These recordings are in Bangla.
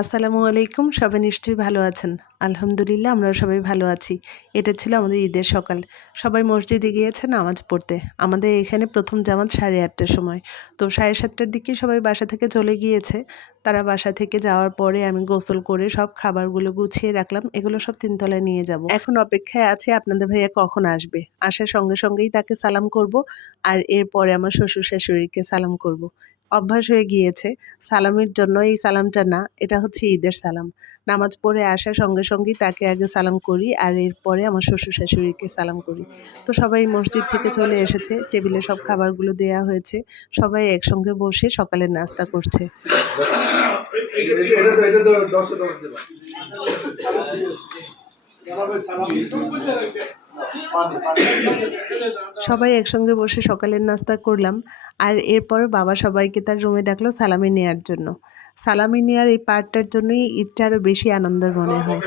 আসসালামু আলাইকুম। সবাই নিশ্চয়ই ভালো আছেন। আলহামদুলিল্লাহ আমরাও সবাই ভালো আছি। এটা ছিল আমাদের ঈদের সকাল। সবাই মসজিদে গিয়েছে নামাজ পড়তে। আমাদের এখানে ১ম জামাত 8:30 টার সময়। তো 7:30 টার দিকে সবাই বাসা থেকে চলে গিয়েছে। তারা বাসা থেকে যাওয়ার পরে আমি গোসল করে সব খাবারগুলো গুছিয়ে রাখলাম। এগুলো সব ৩ তলায় নিয়ে যাব। এখন অপেক্ষায় আছি আপনাদের ভাইয়া কখন আসবে। আসার সঙ্গে সঙ্গেই তাকে সালাম করব। আর এরপরে আমার শ্বশুর-শাশুড়িকে সালাম করব। অভ্যাস হয়ে গিয়েছে। সালামের জন্য এই সালামটা না, এটা হচ্ছে ঈদের সালাম। নামাজ পড়ে আসার সঙ্গে সঙ্গেই তাকে আগে সালাম করি আর এরপরে আমার শ্বশুর-শাশুড়িকে সালাম করি। তো সবাই মসজিদ থেকে চলে এসেছে, টেবিলে সব খাবারগুলো দেয়া হয়েছে। সবাই একসঙ্গে বসে সকালের নাস্তা করছে। সবাই একসঙ্গে বসে সকালের নাস্তা করলাম। আর এরপর বাবা সবাইকে তার রুমে ডাকলো সালামি নেয়ার জন্য। সালামি নেয়ার এই পার্টটার জন্যই ঈদটা আরো বেশি আনন্দের মনে হয়।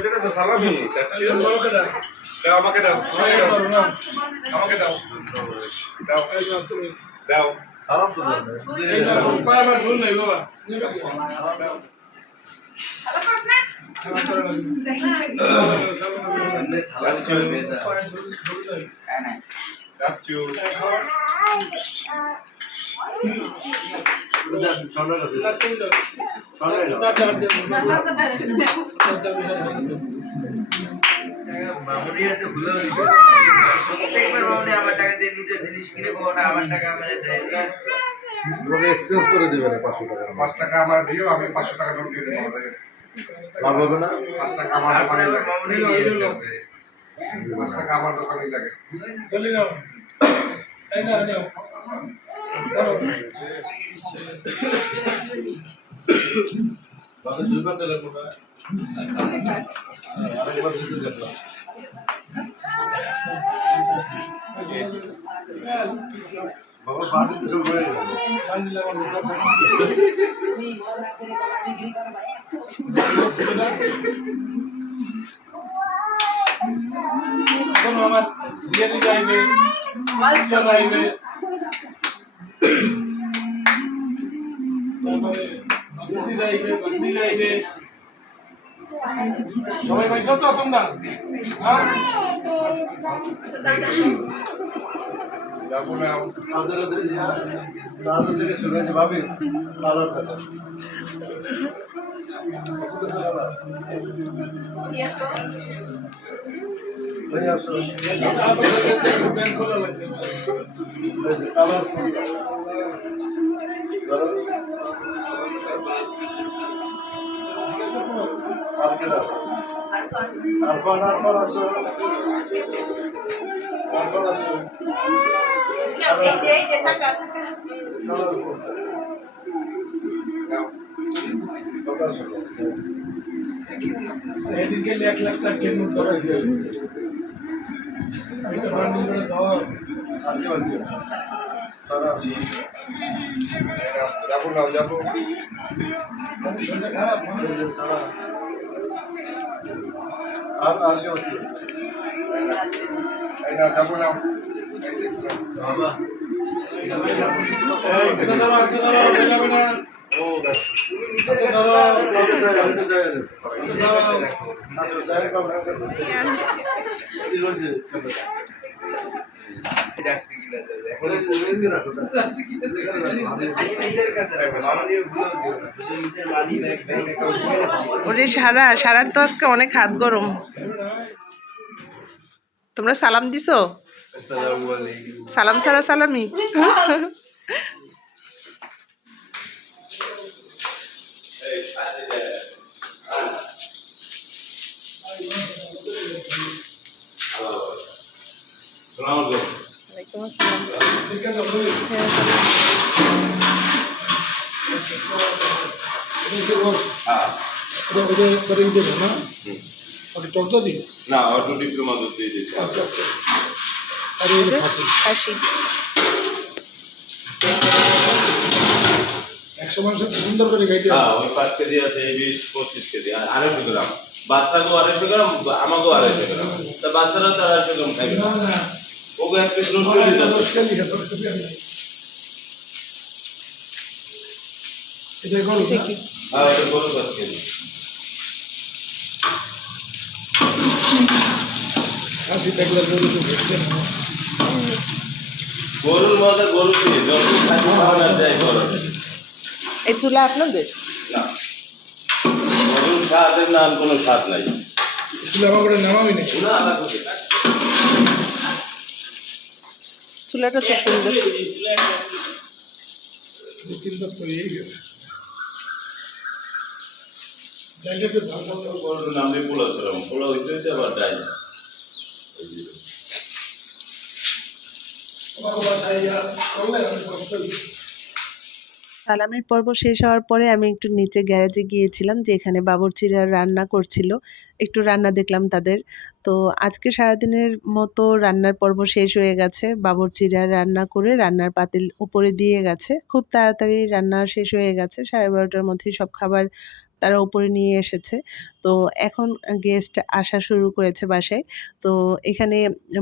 প্রত্যেকবার মামুনি আমার টাকা দিয়ে নিজের জিনিস কিনে কোনোটা আমার টাকা আমার এক্সচেঞ্জ করে দেবেন 500 টাকা 5 টাকা আমার দিও, আমি 500 টাকা নোট দিয়ে দেবো আমাদের। লাভ হবে না? 5 টাকা আমার তারপরে দোকানে আবার লাগে। মামুনি নিয়ে যাবে 5 টাকা আমার দোকানেই লাগে। চলে যাও তাই না যাও বাবা দুইবার দিলেন কোটা আরেকবার দিতে দেখলাম বাবা বাড়িতে সব হয়ে গেল এখন আমার বিয়েতে যাইবে মালটা যাইবে তারপরে অতিথি যাইবে বান্দি যাইবে সবাই পাইছো তো তোমরা হ্যাঁ যাবো না। তাদের থেকে শুরু হয়েছে ভাবি ভালো থাকে ব্যাংক খোলা লাগবে কালারফুল আরফান আরফান আসো আরফান আসো কালারফুল এদিকে 1 লাখ টাকা কেন করেছে এটা বান্ডিল করে দাও আজকে বাকি সারা যাবো না, যাবো। আমি শরীরটা খারাপ সারা আর আজকে বাকি এই না, যাবো না। বাবা যাবে না ও দেখ তুমি নিজের কাছে জার্সি কিনে দেবে। এখন নিজের কাছে রাখবে, মামুনির ভুলেও দিও না। শুধু নিজের মানি ব্যাগ অ্যাকাউন্ট কিনে রাখবে। ওরে সারার তো আজকে অনেক হাত গরম। তোমরা সালাম দিছো? আসসালামু আলাইকুম। সালাম ছাড়া সালামি? ওয়ালাইকুম আসসালাম। না, অটো ডিপ্লোমা দিয়ে দিয়েছি। খাসি। 100 মানুষের সুন্দর করে গাইতে হ্যাঁ, ওই 5 কেজি আছে, 20-25 কেজি, আর 250 গ্রাম। বাচ্চাকেও 250 গ্রাম, আমাকেও 250 গ্রাম। তা বাচ্চারাও তো 250 গ্রাম খাইবে না। ওকে এক পিস রোস্ট করে দিতে হবে। এটা গরু হ্যাঁ, এটা গরু 10 কেজি। খাসি থাকলে গরু তো দেখছেন গরুর মধ্যে গরু দিয়ে যত খাসি খাওয়ানো যায় গরু এই চুলা আপনাদের? না গরুর স্বাদের নাম কোনো স্বাদ নাই আমার করে নামাবি না না আলাদা করে চুলাটা তো সুন্দর। দু তিনটা তো এই গেছে জায়গাটা ঝাল ঝাল গরুর নাম দিয়ে পোলা ছিল পোলা হইতে আবার ডাই আমার বাসায় করলে আমি কষ্ট সালামির পর্ব শেষ হওয়ার পরে আমি একটু নিচে গ্যারেজে গিয়েছিলাম, যেখানে বাবুর্চিরা রান্না করছিল। একটু রান্না দেখলাম তাদের। তো আজকে সারাদিনের মতো রান্নার পর্ব শেষ হয়ে গেছে। বাবুর্চিরা রান্না করে রান্নার পাতিল উপরে দিয়ে গেছে। খুব তাড়াতাড়ি রান্না শেষ হয়ে গেছে। 12:30টার মধ্যেই সব খাবার তারা উপরে নিয়ে এসেছে। তো এখন গেস্ট আসা শুরু করেছে বাসায়। তো এখানে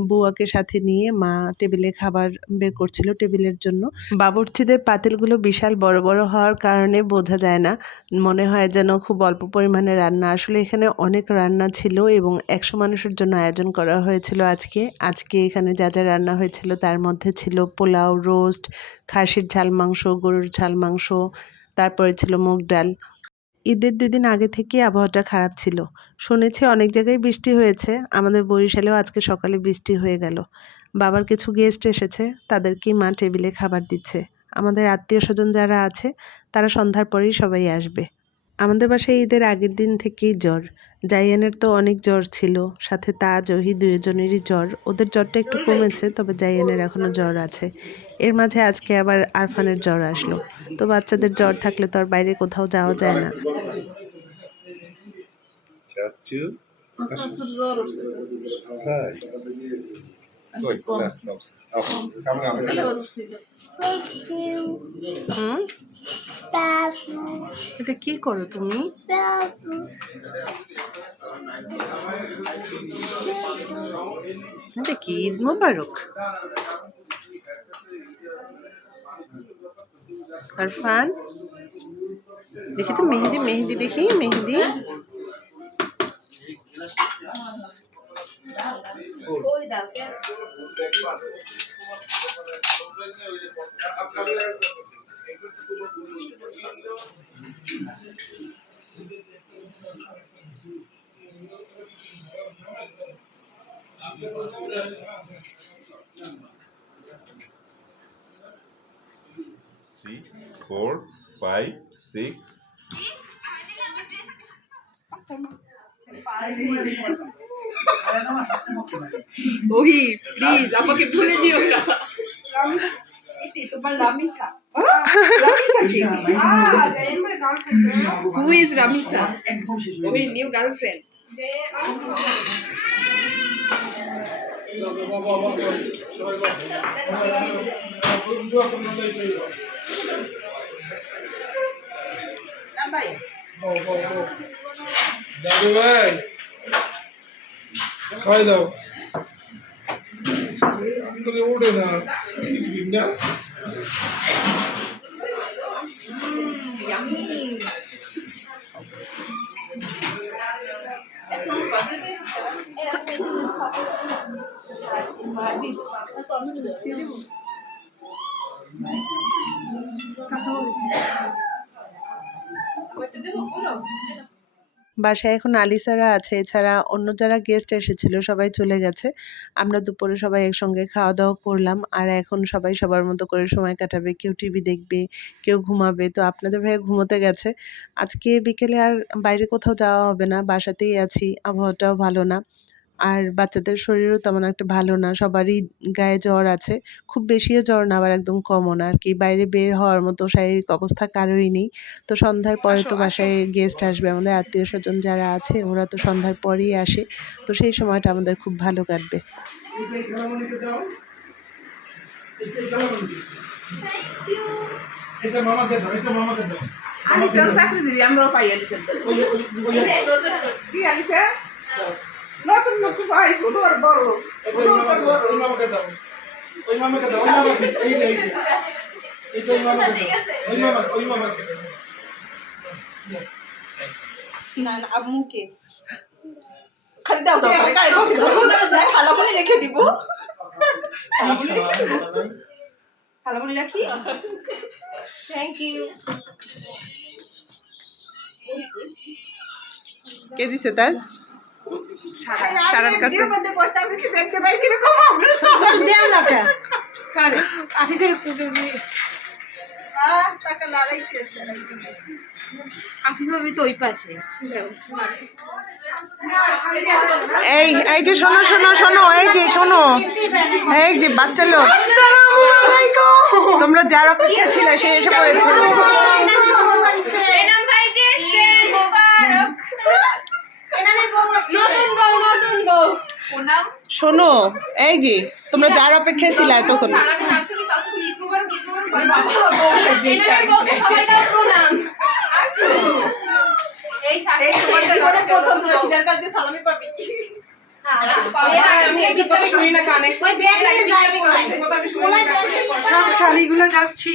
বুয়াকে সাথে নিয়ে মা টেবিলে খাবার বের করছিল টেবিলের জন্য। বাবুর্চিদের পাতিলগুলো বিশাল বড় বড় হওয়ার কারণে বোঝা যায় না, মনে হয় যেন খুব অল্প পরিমাণে রান্না। আসলে এখানে অনেক রান্না ছিল এবং 100 মানুষের জন্য আয়োজন করা হয়েছিল আজকে এখানে যা যা রান্না হয়েছিল তার মধ্যে ছিল পোলাও, রোস্ট, খাসির ঝাল মাংস, গরুর ঝাল মাংস, তারপরে ছিল মুগ ডাল। ঈদের 2 দিন আগে থেকে আবহাওয়াটা খারাপ ছিল। শুনেছি অনেক জায়গায় বৃষ্টি হয়েছে। আমাদের বরিশালেও আজকে সকালে বৃষ্টি হয়ে গেল। বাবার কিছু গেস্ট এসেছে, তাদেরকেই মা টেবিলে খাবার দিচ্ছে। আমাদের আত্মীয়স্বজন যারা আছে তারা সন্ধ্যার পরেই সবাই আসবে। আমাদের বাসায় ঈদের আগের দিন থেকেই জ্বর। জাইয়ানের তো অনেক জ্বর ছিল, সাথে তাজ ওহি 2 জনেরই জ্বর। ওদের জ্বরটা একটু কমেছে, তবে জাইয়ানের এখনো জ্বর আছে। এর মাঝে আজকে আবার আরফানের জ্বর আসলো। তো বাচ্চাদের জ্বর থাকলে তো আর বাইরে কোথাও যাওয়া যায় না। চাচ্ছু হুম, এটা কি করো তুমি? এটা কি ঈদ মোবারক? আরফান দেখি তো মেহেদি, মেহেদি দেখি, মেহেদি। Three, 4, 5, 6 ওহি প্লিজ আমাকে ভুলে যেও না। Ramisa. Who is Ramisa? ওহি নিউ গার্লফ্রেন্ড। দাদু ভাই খাই দাও আমি ওঠে না বিন্দা বাসায় এখন আলিসারা আছে, এছাড়া অন্য যারা গেস্ট এসেছিল সবাই চলে গেছে। আমরা দুপুরে সবাই একসঙ্গে খাওয়া দাওয়া করলাম, আর এখন সবাই সবার মতো করে সময় কাটাবে। কেউ টিভি দেখবে, কেউ ঘুমাবে। তো আপনাদের ভাইয়া ঘুমোতে গেছে। আজকে বিকেলে আর বাইরে কোথাও যাওয়া হবে না, বাসাতেই আছি। আবহাওয়াটাও ভালো না, আর বাচ্চাদের শরীরও তেমন একটা ভালো না। সবারই গায়ে জ্বর আছে, খুব বেশিও জ্বর না, আবার একদম কমও না আর কি। বাইরে বের হওয়ার মতো শারীরিক অবস্থা কারোই নেই। তো সন্ধ্যার পরে তো বাসায় গেস্ট আসবে, আমাদের আত্মীয় স্বজন যারা আছে ওরা তো সন্ধ্যার পরেই আসে। তো সেই সময়টা আমাদের খুব ভালো কাটবে। এটা মামাকে দাও, এটা মামাকে দাও। আলিসা চাকরিজীবী, আমরাও পাই আলিসা। কি আলিসা? নতুন নতুন ভাই ছোট আর বড়। ওই মামাকে দাও, ওই মামাকে দাও, ওই মামাকে এইটা এইটা ওই মামাকে দাও, ওই মামাকে না না আম্মুকে খালি দাও দাও করে কাই বসে দাও খালামুনি রেখে দিব খালামুনি রাখি থ্যাংক ইউ কে দিছে তাজ সারার কাছে মধ্যে বসে আমি কি দেখতে পাই কি রকম আমরা দেও না কে কারে আপনি করে পুজো দিয়ে টাকা লড়াইতেছে আপনি ভাবি তো ওই পাশে এই এই যে শোনো শোনো শোনো এই যে শোনো এই যে বাচ্চা লোক তোমরা যার অপেক্ষা ছিলে সে এসে পড়েছে এনাম ভাইকে সেল মোবারক নতুন বউ নতুন বউ ওনাম শোনো এই যে তোমরা যার অপেক্ষায় ছিলে এতক্ষণ সব শাড়িগুলো যাচ্ছি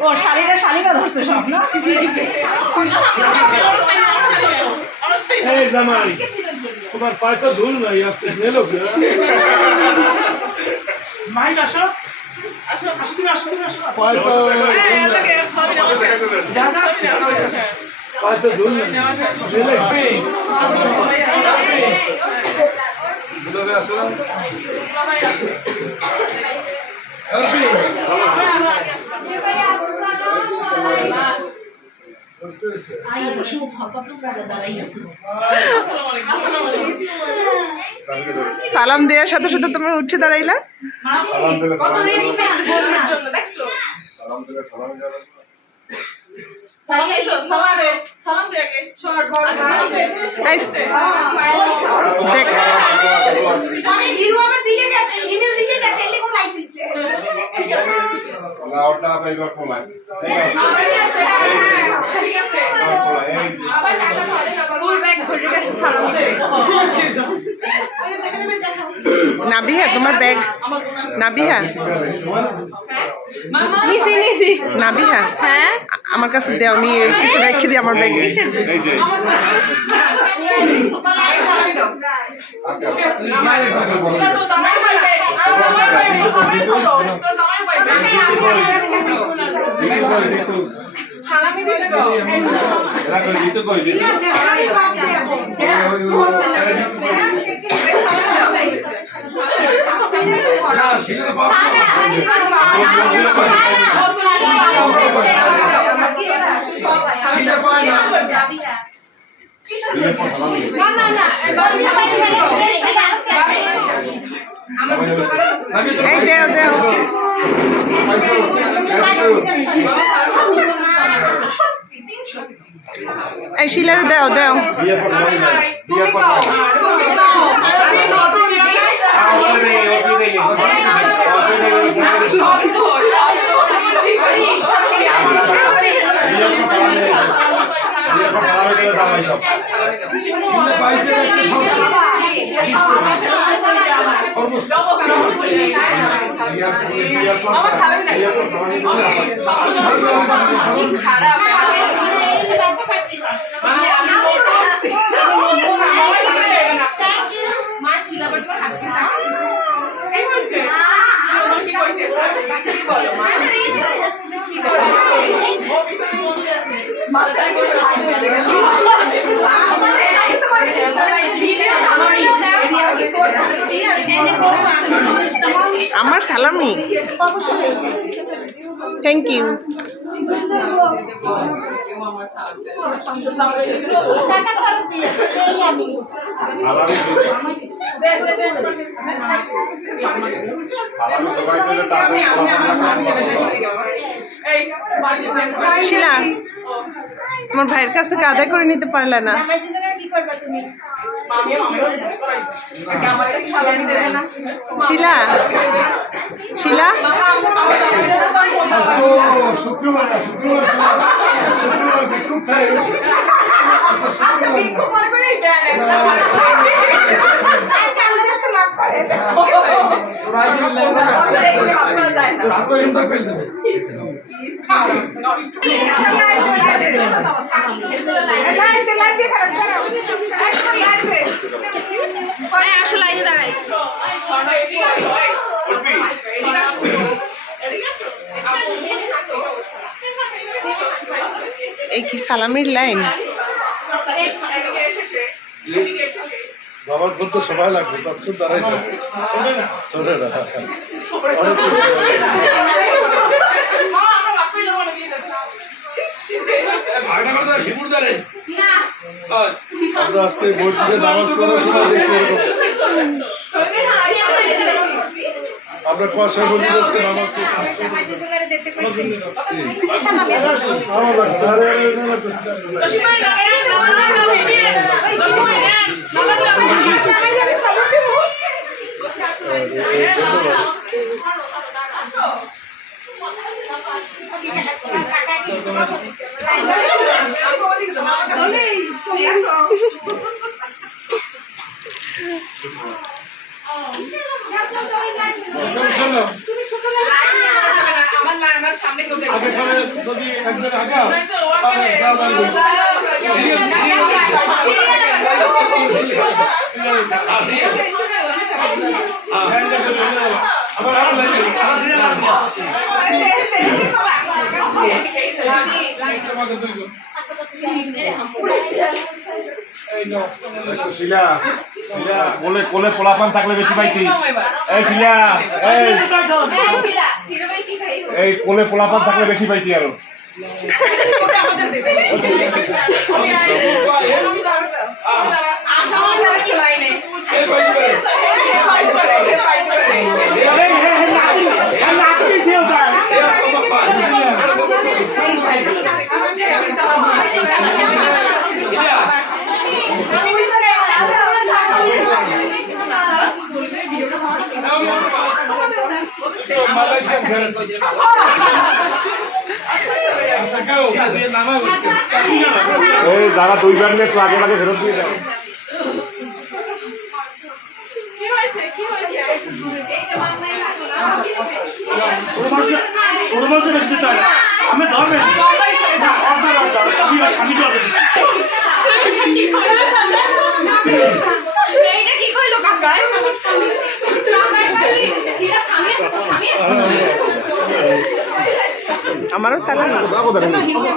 ও শাড়িটা শাড়িটা ধরছে সব না এই জামাই তোমার পায়ে তো ধুল নাই আপনি নেলো কি মাইক আসো আসো আসো তুমি আসো তুমি আসো পায়ে তো ধুল নাই নেলে পে দুলাভাই আসলে সালাম দেওয়ার সাথে সাথে তুমি উঠে দাঁড়াইলা সালাম দিলে কত সালাম রেসপেক্ট বন্ধুর জন্য দেখছো সালাম দিলে সালাম দেওয়া সালাম এসো সালাম দে সালাম দে আগে শর্ট বড় এই দেখ মানে হিরো আবার দিকে গেছে ইমেল দিকে গেছে এলে কোন লাইফ হইছে ঠিক আছে না ওটা পাইবার ফোলাই ঠিক আছে আবার টাকা ধরে না ফুল ব্যাগ ভরে গেছে সালাম দে নাবিহা তোমার ব্যাগ নাবিহা নিছি নিছি নাবিহা হ্যাঁ আমার কাছে দাও আমি কিছু রেখে দিই আমার ব্যাগে এই যে এই দেও দেও এই শিলারে দাও দাও আমার সালামি থ্যাংক ইউ শিলা তোমার ভাইয়ের কাছ থেকে আদায় করে নিতে পারলে না করবে তুমি? শিলা শিলা শুক্রবার বিক্ষোভ ছাড়া রয়েছে আসো লাইনে দাঁড়াই এই কি সালামির লাইন? বাবার করতে সময় লাগবে, ততক্ষণ দাঁড়াই যাবে। ছোটে না অনেক আমরা আজকে মসজিদে নামাজ পড়ার সময় দেখছি এরকম। আমরা কুয়াশার মসজিদে আজকে নামাজ পড়ছি। যদি একজন আগে শিলা শিলা কোলে কোলে পোলাপান থাকলে বেশি পাইছি। এই শিলা এই কোলে পোলাপান থাকলে বেশি পাইছি আরো। মালয়েশিয়ান ঘরে এই যারা 2 বার নেক্সট আগে আগে ফেরত দিয়ে যাবে। আমি ধরবেন স্বামী আমারও সালামি।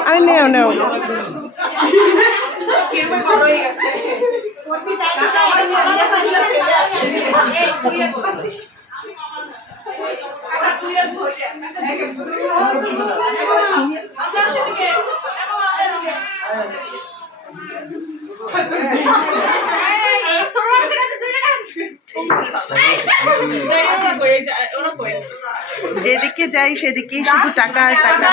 আরে নেও নেও যেদিকে যাই সেদিকেই শুধু টাকা আর টাকা।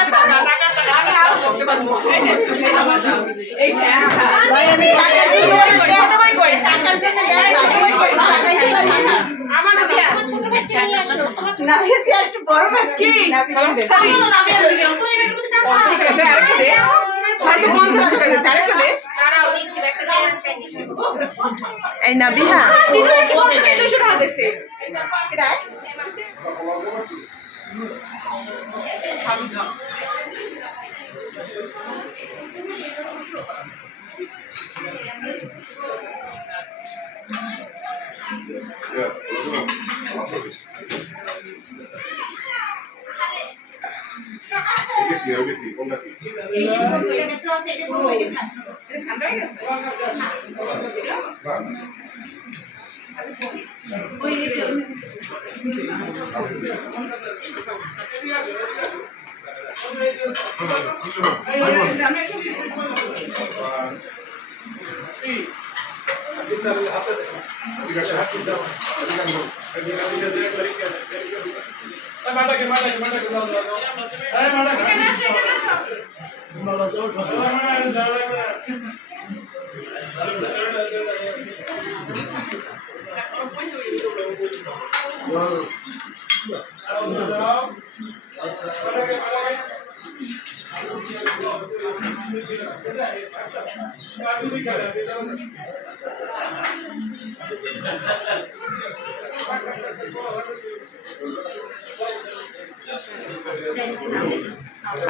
এই নাবিহা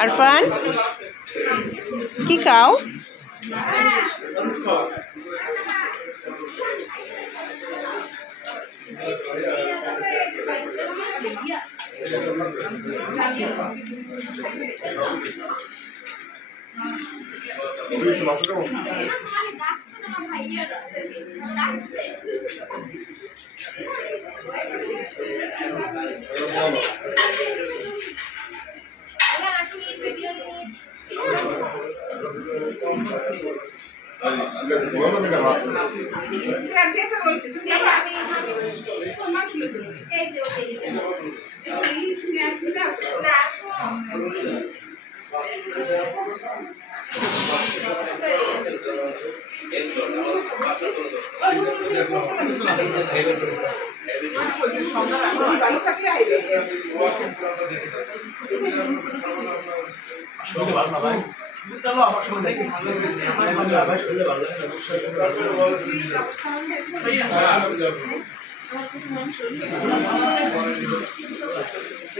আরফান কি খাও?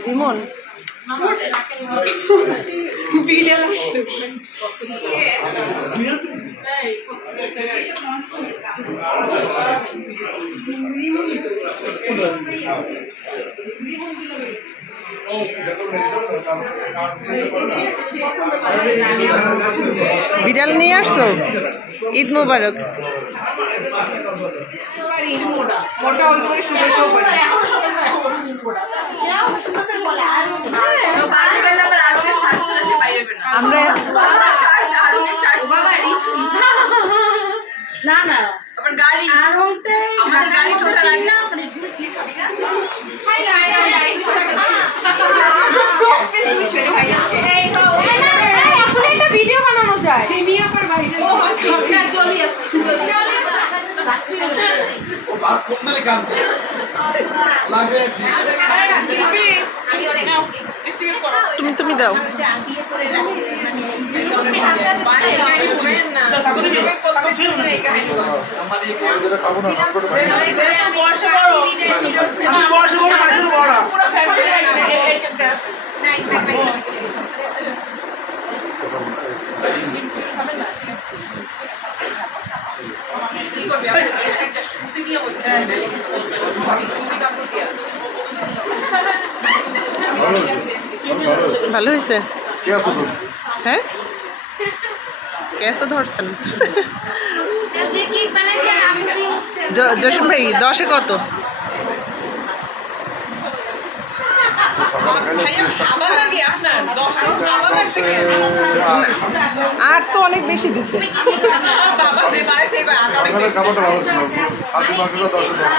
রিমন বিড়াল নিয়ে আসতো। ঈদ মোবারক। আমরা না না আবার গাড়ি আর বলতে আমাদের গাড়ি তো ওটা লাগে আসলে একটা ভিডিও বানানো যায় তুমি দাও। ভালো হয়েছে। হ্যাঁ ক্যাসও ধরছেন। জসিম ভাই 10-এ কত? আর তো অনেক বেশি দিছে। খাবারটা ভালো ছিল, খাসি মাংসটা 10-এ 10।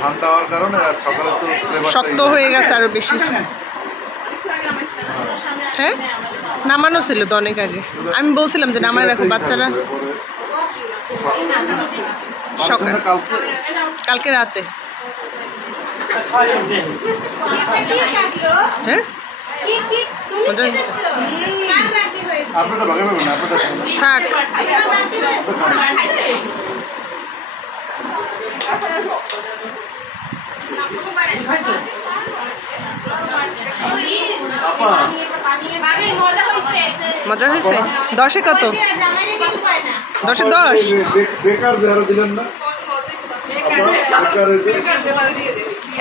ঠান্ডা হওয়ার কারণে আর সকালে তো শক্ত হয়ে গেছে আরো বেশি। হ্যাঁ নামানো ছিল তো অনেক আগে। আমি বলছিলাম যে নামায় রাখো, বাচ্চারা সকাল কালকে রাতে। হ্যাঁ মজা হয়েছে। আপনারটা ভাগে পাবেন, আপনারটা থাক। আপা মজা হয়েছে। 10-এ কত? 10-এ 10। বেকার যারা দিলেন না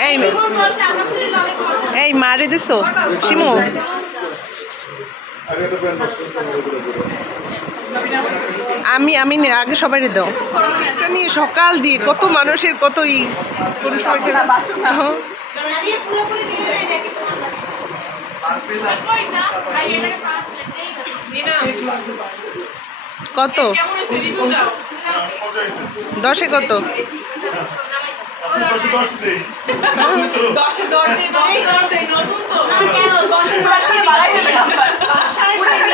এই এই মারে দিছো শিমু। আমি আগে সবাই দাও। এটা নিয়ে সকাল দিয়ে কত মানুষের কত কোনো সময় কত? 10-এ কত? দশে দশ দিই মানে দশ দিই নতুন তো না কেন দশে দশ দিয়ে বাড়াই দেবে না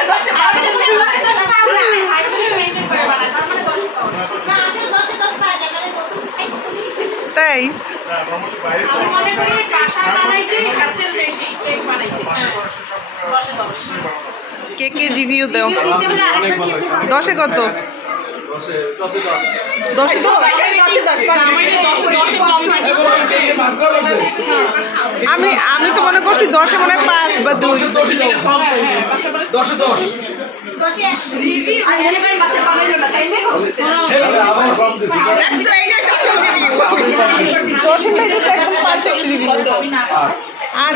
দশে বাড়াই দেবে দশে দশ পাবো না হাইসে মেইনটেইন করে বানাই তার মানে দশে দশ না আসলে দশে দশ পাওয়া যায় মানে নতুন তাই আমি মনে করি বাসা বানাইতে হ্যাসেল বেশি কেক বানাইতে দশে দশ কেকের রিভিউ দাও দিতে হলে আরেকটা কেক 10-এ কত? 10-এ দশে দশ পাওয়া মানে দশে দশে কম আমি তো মনে করছি 10-এ মনে হয় 5 বা 2। দশে দশ দশে রিভিউ আর এলেভেন বাসা বানাইলো না তাইলে আমার কম দিছি জসিম ভাই দিছে এখন 5 রিভিউ কত? আর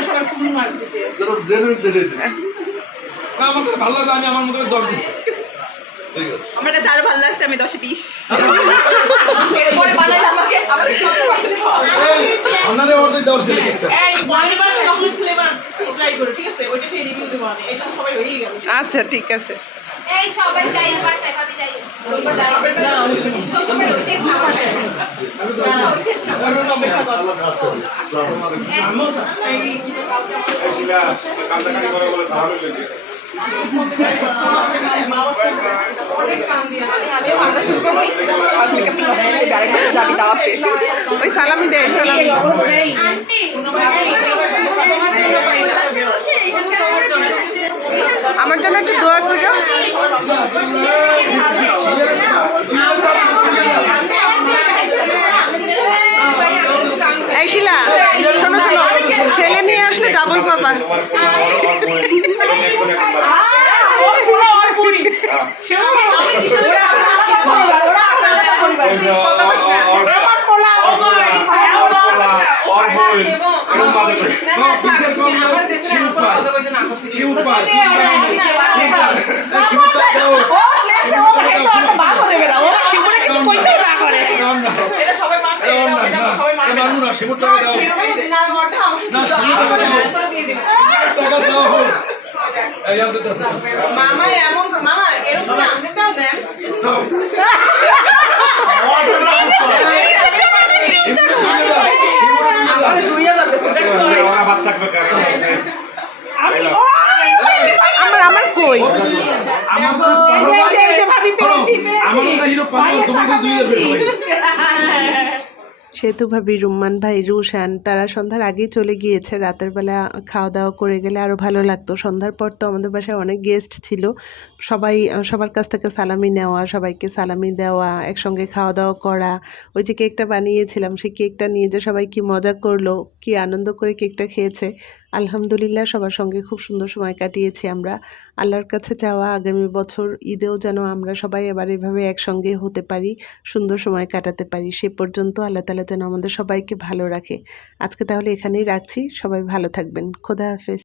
জেনুইন যেটাই দিছি না আমার কাছে ভালো লাগে আমি আমার মতো করে দশ দিচ্ছি ঠিক আছে আমার কাছে আরো ভালো লাগছে আমি 10 20 এরপরে বানাইলে আমাকে আবার 70% আপনাদের অর্ধেক দেওয়ার ছেলে কেকটা এই ওয়ানিবার চকলেট ফ্লেভার ট্রাই করো ঠিক আছে ওইটা ফের রিভিউ দেবো আমি এটা তো সবাই হয়েই গেল আচ্ছা ঠিক আছে। এই সবাই যাই বাসায় ভাবি যাই ওইবার যাই না সবাই ওইটাই খাওয়া না ওইটা অপেক্ষা করো শিলা কান্দাকাটি করে বলে সালামি পেলি অনেক কাম দিয়ে আমি ভাবনা শুরু করি ওই সালামি দেয় সালামি। আন্টি আমার জন্য একটু দোয়া করো। এই শিলা শোনো শোনো, ছেলে নিয়ে আসলে ডাবল পাবা। এটা সবাই মানবে এটা সবাই মানবে মানবো না শিবুর টাকা দাও না ঘরটা না শিবুর টাকা দাও দিয়ে দিবে টাকা দাও হোক এই আমাদের কাছে মামা এমন মামা এরকম আমরাও দেন ওরা বাদ থাকবে কারণ আমার কই আমার হিরো পাগল তোমার কাছে 2000 সবাই সেতু ভাবি, রুম্মান ভাই, রুশান তারা সন্ধ্যার আগেই চলে গিয়েছে। রাতের বেলা খাওয়া দাওয়া করে গেলে আরও ভালো লাগতো। সন্ধ্যার পর তো আমাদের বাসায় অনেক গেস্ট ছিল, সবাই সবার কাছ থেকে সালামি নেওয়া, সবাইকে সালামি দেওয়া, একসঙ্গে খাওয়া দাওয়া করা। ওই যে কেকটা বানিয়েছিলাম সেই কেকটা নিয়ে যে সবাই কি মজা করলো, কি আনন্দ করে কেকটা খেয়েছে। আলহামদুলিল্লাহ সবার সঙ্গে খুব সুন্দর সময় কাটিয়েছি আমরা। আল্লাহর কাছে চাওয়া আগামী বছর ঈদেও যেন আমরা সবাই এবার এভাবে একসঙ্গে হতে পারি, সুন্দর সময় কাটাতে পারি। সে পর্যন্ত আল্লাহ তাআলা যেন আমাদের সবাইকে ভালো রাখে। আজকে তাহলে এখানেই রাখছি, সবাই ভালো থাকবেন। খোদা হাফেজ।